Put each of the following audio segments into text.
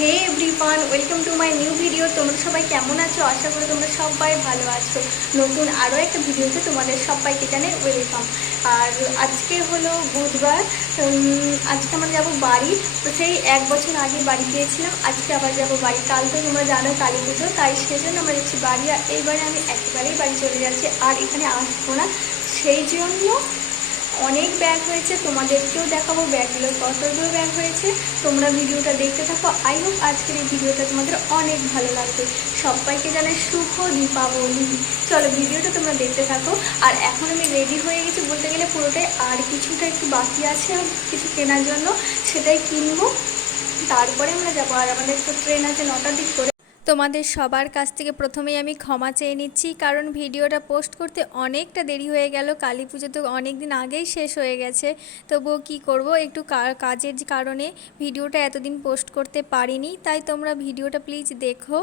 Hey everyone, welcome to my new video. তোমরা সবাই কেমন আছো? আশা করি তোমরা সবাই ভালো আছো। নতুন আরও একটা ভিডিওতে তোমাদের সবাইকে জানাই ওয়েলকাম। আর আজকে হলো বুধবার। আজকে আমরা যাবো বাড়ি। তো সেই 1 বছর আগে বাড়ি গিয়েছিলাম, আজকে আবার যাবো বাড়ি। কাল তো তোমরা জানো কালী পুজো, তাই সেজন্য আমরা যাচ্ছি বাড়ি। আর এইবারে আমি একেবারেই বাড়ি চলে যাচ্ছি, আর এখানে আসবো না। সেই জন্য অনেক ব্যাগ হয়েছে, তোমাদেরকেও দেখাবো ব্যাগগুলো কতগুলো ব্যাগ হয়েছে। তোমরা ভিডিওটা দেখতে থাকো। আই হোপ আজকের এই ভিডিওটা তোমাদের অনেক ভালো লাগবে। সবাইকে জানাই শুভ দীপাবলি। চলো ভিডিওটা তোমরা দেখতে থাকো। আর এখন আমি রেডি হয়ে গেছি বলতে গেলে পুরোটাই, আর কিছুটা একটু বাকি আছে কিছু কেনার জন্য, সেটাই কিনবো। তারপরে আমরা যাবো। আর আমাদের তো ট্রেন আছে 9টার দিক করে। তোমাদের সবার কাছ থেকে প্রথমেই আমি ক্ষমা চেয়ে নিচ্ছি, কারণ ভিডিওটা পোস্ট করতে অনেকটা দেরি হয়ে গেল। কালী পুজো তো অনেক দিন আগেই শেষ হয়ে গেছে, তবুও কি করব, একটু কাজের কারণে ভিডিওটা এতদিন পোস্ট করতে পারিনি। তাই তোমরা ভিডিওটা প্লিজ দেখো,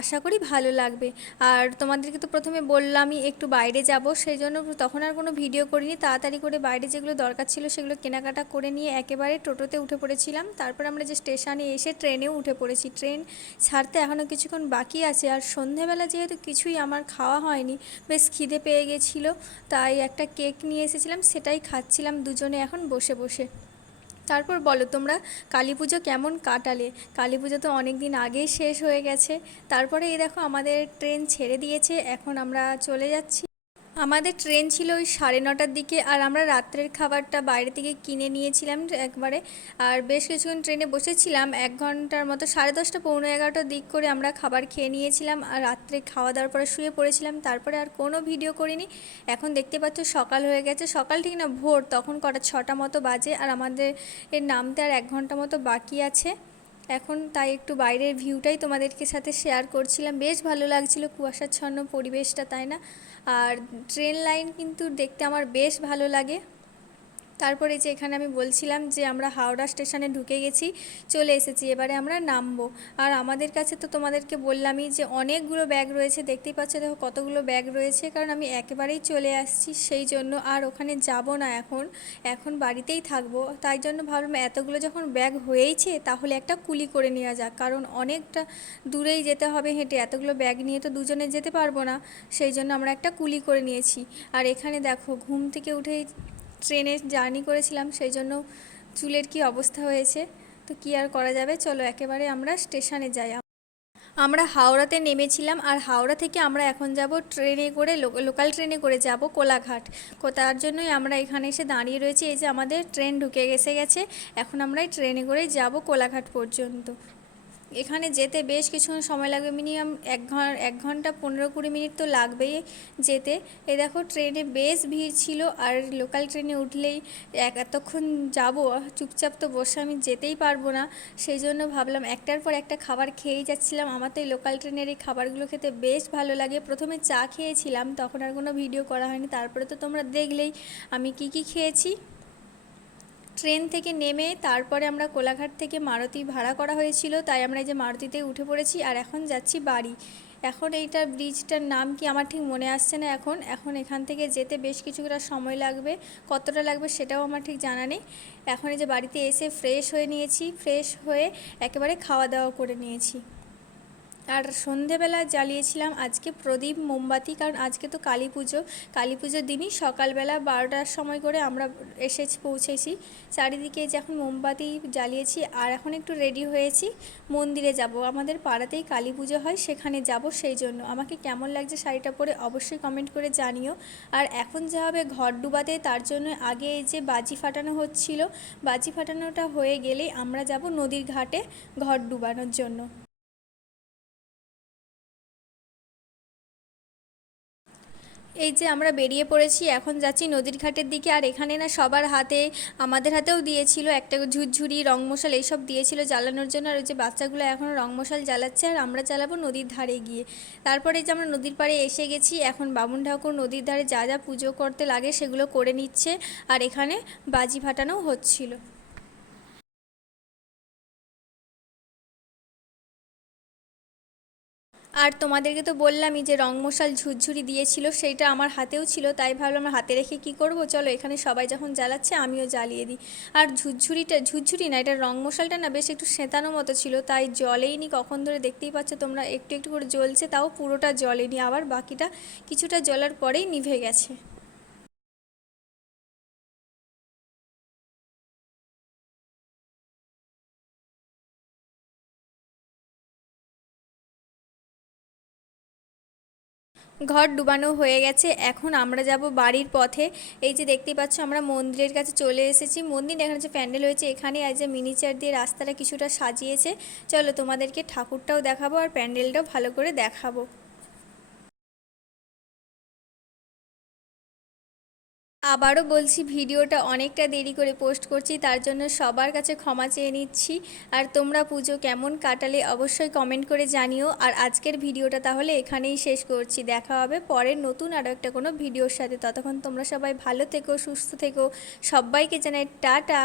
আশা করি ভালো লাগবে। আর তোমাদেরকে তো প্রথমে বললামই একটু বাইরে যাব, সেই জন্য তখন আর কোনো ভিডিও করিনি। তাড়াতাড়ি করে বাইরে যেগুলো দরকার ছিল সেগুলো কেনাকাটা করে নিয়ে একেবারে টোটোতে উঠে পড়েছিলাম। তারপর আমরা যে স্টেশনে এসে ট্রেনেও উঠে পড়েছি। ট্রেন ছাড়তে এখনও কিছুক্ষণ বাকি আছে। আর সন্ধেবেলা যেহেতু কিছুই আমার খাওয়া হয়নি, বেশ খিদে পেয়ে গেছিলো, তাই একটা কেক নিয়ে এসেছিলাম, সেটাই খাচ্ছিলাম দুজনে এখন বসে বসে। তারপর বলো তোমরা কালী পুজো কেমন কাটালে? কালী পুজো তো অনেক দিন আগেই শেষ হয়ে গেছে। তারপরে এই দেখো আমাদের ট্রেন ছেড়ে দিয়েছে, এখন আমরা চলে যাচ্ছি। আমাদের ট্রেন ছিল ওই 9:30টার দিকে, আর আমরা রাত্রের খাবারটা বাইরে থেকে কিনে নিয়েছিলাম একবারে। আর বেশ কিছুক্ষণ ট্রেনে বসেছিলাম, 1 ঘন্টার মতো, 10:30 পৌনে 11টার দিক করে আমরা খাবার খেয়ে নিয়েছিলাম। আর রাত্রে খাওয়া দাওয়ার পরে শুয়ে পড়েছিলাম। তারপরে আর কোনো ভিডিও করিনি। এখন দেখতে পাচ্ছ সকাল হয়ে গেছে, সকাল ঠিক না ভোর, তখন কটা 6টা মতো বাজে। আর আমাদের এর নামতে আর 1 ঘন্টা মতো বাকি আছে এখন। তাই একটু বাইরের ভিউটাই তোমাদেরকে সাথে শেয়ার করছিলাম। বেশ ভালো লাগছিল কুয়াশাচ্ছন্ন পরিবেশটা, তাই না? আর ট্রেন লাইন কিন্তু দেখতে আমার বেশ ভালো লাগে। তারপরে যে এখানে আমি বলছিলাম যে আমরা হাওড়া স্টেশনে ঢুকে গেছি, চলে এসেছি, এবারে আমরা নামবো। আর আমাদের কাছে তো তোমাদেরকে বললামই যে অনেকগুলো ব্যাগ রয়েছে, দেখতেই পাচ্ছ দেখো কতগুলো ব্যাগ রয়েছে, কারণ আমি একেবারেই চলে আসছি, সেই জন্য আর ওখানে যাব না এখন, এখন বাড়িতেই থাকবো। তাই জন্য ভাবলাম এতগুলো যখন ব্যাগ হয়েইছে তাহলে একটা কুলি করে নেওয়া যাক, কারণ অনেকটা দূরেই যেতে হবে হেঁটে, এতগুলো ব্যাগ নিয়ে তো দুজনে যেতে পারবো না। সেই জন্য আমরা একটা কুলি করে নিয়েছি। আর এখানে দেখো ঘুম থেকে উঠেই ট্রেনে জার্নি করেছিলাম, সেই জন্য চুলের কি অবস্থা হয়েছে। তো কি আর করা যাবে, চলো একেবারে আমরা স্টেশনে যাই। আমরা হাওড়াতে নেমেছিলাম, আর হাওড়া থেকে আমরা এখন যাব ট্রেনে করে, লোকাল ট্রেনে করে যাব কোলাঘাট। তার জন্যই আমরা এখানে এসে দাঁড়িয়ে রয়েছি। এই যে আমাদের ট্রেন ঢুকে গেছে, এখন আমরা এই ট্রেনে করেই যাব কোলাঘাট পর্যন্ত। এখানে যেতে বেশ কিছুক্ষণ সময় লাগবে, মিনিমাম 1 ঘন্টা 15-20 মিনিট তো লাগবেই যেতে। এই দেখো ট্রেনে বেশ ভিড় ছিল, আর লোকাল ট্রেনে উঠলেই এতক্ষণ যাব, চুপচাপ তো বসে আমি যেতেই পারবো না। সেই জন্য ভাবলাম একটার পর একটা খাবার খেয়েই যাচ্ছিলাম। আমার তো এই লোকাল ট্রেনের এই খাবারগুলো খেতে বেশ ভালো লাগে। প্রথমে চা খেয়েছিলাম, তখন আর কোনো ভিডিও করা হয়নি। তারপরে তো তোমরা দেখলেই আমি কি কি খেয়েছি। ট্রেন থেকে নেমে তারপরে আমরা কোলাঘাট থেকে মারুতি ভাড়া করা হয়েছিল, তাই আমরা এই যে মারুতিতে উঠে পড়েছি, আর এখন যাচ্ছি বাড়ি। এখন এইটা ব্রিজটার নাম কি আমার ঠিক মনে আসছে না এখন। এখন এখান থেকে যেতে বেশ কিছুটা সময় লাগবে, কতটা লাগবে সেটাও আমার ঠিক জানা নেই। এখন এই যে বাড়িতে এসে ফ্রেশ হয়ে নিয়েছি, ফ্রেশ হয়ে একেবারে খাওয়া দাওয়া করে নিয়েছি। আর সন্ধেবেলা জ্বালিয়েছিলাম আজকে প্রদীপ মোমবাতি, কারণ আজকে তো কালী পুজো। কালী পুজোর দিনই সকালবেলা 12টার সময় করে আমরা পৌঁছেছি। চারিদিকে যখন মোমবাতি জ্বালিয়েছি, আর এখন একটু রেডি হয়েছি, মন্দিরে যাব। আমাদের পাড়াতেই কালী পুজো হয়, সেখানে যাব। সেই জন্য আমাকে কেমন লাগছে শাড়িটা পরে অবশ্যই কমেন্ট করে জানিও। আর এখন যা হবে ঘর ডুবাতে, তার জন্য আগে এই যে বাজি ফাটানো হচ্ছিল, বাজি ফাটানোটা হয়ে গেলেই আমরা যাব নদীর ঘাটে ঘর ডুবানোর জন্য। এই যে আমরা বেরিয়ে পড়েছি, এখন যাচ্ছি নদীর ঘাটের দিকে। আর এখানে না সবার হাতে, আমাদের হাতেও দিয়েছিল একটা ঝুরঝুরি, রং মশাল এইসব দিয়েছিল জ্বালানোর জন্য। আর ওই যে বাচ্চাগুলো এখনও রং মশাল জ্বালাচ্ছে, আর আমরা জ্বালাবো নদীর ধারে গিয়ে। তারপরে যে আমরা নদীর পাড়ে এসে গেছি, এখন বামুন ঠাকুর নদীর ধারে যা যা পুজো করতে লাগে সেগুলো করে নিচ্ছে, আর এখানে বাজি ফাটানোও হচ্ছিল। আর তোমাদেরকে তো বললামই যে রং মশাল ঝুরঝুরি দিয়েছিল, সেইটা আমার হাতেও ছিল, তাই ভাবলাম আমার হাতে রেখে কি করব, চলো এখানে সবাই যখন জ্বালাচ্ছে আমিও জ্বালিয়ে দিই। আর ঝুরঝুরি না, এটা রং মশালটা না বেশ একটু সেঁতানো মতো ছিল, তাই জ্বলেইনি কখন ধরে, দেখতেই পাচ্ছ তোমরা একটু একটু করে জ্বলছে, তাও পুরোটা জ্বলেনি, আবার বাকিটা কিছুটা জ্বলার পরেই নিভে গেছে। ঘর ডুবানো হয়ে গেছে, এখন আমরা যাব বাড়ির পথে। এই যে দেখতেই পাচ্ছ আমরা মন্দিরের কাছে চলে এসেছি, মন্দির এখানে যে প্যান্ডেল হয়েছে এখানে আজ যে মিনিচার দিয়ে রাস্তাটা কিছুটা সাজিয়েছে। চলো তোমাদেরকে ঠাকুরটাও দেখাবো আর প্যান্ডেলটাও ভালো করে দেখাবো। আবারও বলছি, ভিডিওটা অনেকটা দেরি করে পোস্ট করছি, তার জন্য সবার কাছে ক্ষমা চেয়ে নিচ্ছি। আর তোমরা পুজো কেমন কাটালে অবশ্যই কমেন্ট করে জানিও। আর আজকের ভিডিওটা তাহলে এখানেই শেষ করছি, দেখা হবে পরের নতুন আরও একটা কোনো ভিডিওর সাথে। ততক্ষণ তোমরা সবাই ভালো থেকো, সুস্থ থেকো, সবাইকে জানাই টাটা।